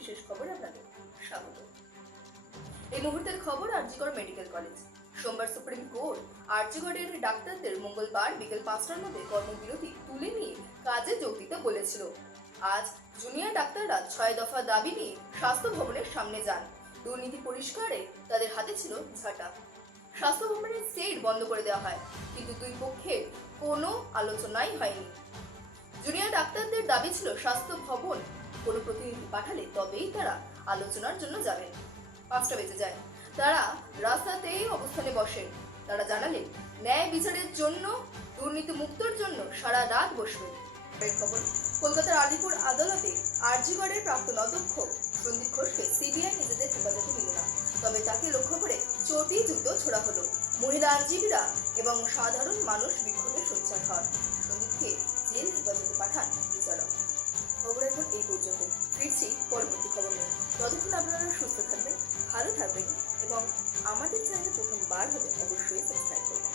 বিশেষ খবরে আপনাদের স্বাগত। এই মুহূর্তের খবর আরজিকর মেডিকেল কলেজ। সোমবার সুপ্রিম কোর্ট আরজিকরের ডাক্তারদের মঙ্গলবার বিকেল 5টার মধ্যে কর্মবিরতি তুলে নিয়ে কাজে যোগ দিতে বলেছিল। আজ জুনিয়র ডাক্তাররা 6 দফা দাবি নিয়ে স্বাস্থ্য ভবনের সামনে যান। দুর্নীতি পরিষ্কারে তাদের হাতে ছিল ঝাঁটা। স্বাস্থ্য ভবনের সেট বন্ধ করে দেওয়া হয়, কিন্তু দুই পক্ষের কোনো আলোচনাই হয়নি। জুনিয়র ডাক্তারদের দাবি ছিল স্বাস্থ্য ভবন কোনো প্রতিনিধি পাঠালে তবেই তারা আলোচনার জন্য যাবেন। 5টা বেজে যায়, তারা রাস্তাতেই অবস্থানে বসেন। তারা জানালেন ন্যায় বিচারের জন্য, দুর্নীতি মুক্তর জন্য সারা রাত বসবেন। খবর, কলকাতার আলিপুর আদালতে আরজিকরের প্রাক্তন অধ্যক্ষ সন্দীপ ঘোষকে সিবিআই নিজেদের হেফাজতে নিল না, তবে তাকে লক্ষ্য করে চটি জুতো ছোড়া হলো। মহিলা আইনজীবীরা এবং সাধারণ মানুষ বিক্ষোভে সোচ্চার হন। সন্দীপকে জেল হেফাজতে পাঠান বিচারক। খবর এখন এই পর্যন্ত। ফিরছি পরবর্তী খবর নিয়ে। ততক্ষণ আপনারা সুস্থ থাকবেন, ভালো থাকবেন এবং আমাদের চ্যানেলে প্রথমবার হলে অবশ্যই সাবস্ক্রাইব করবেন।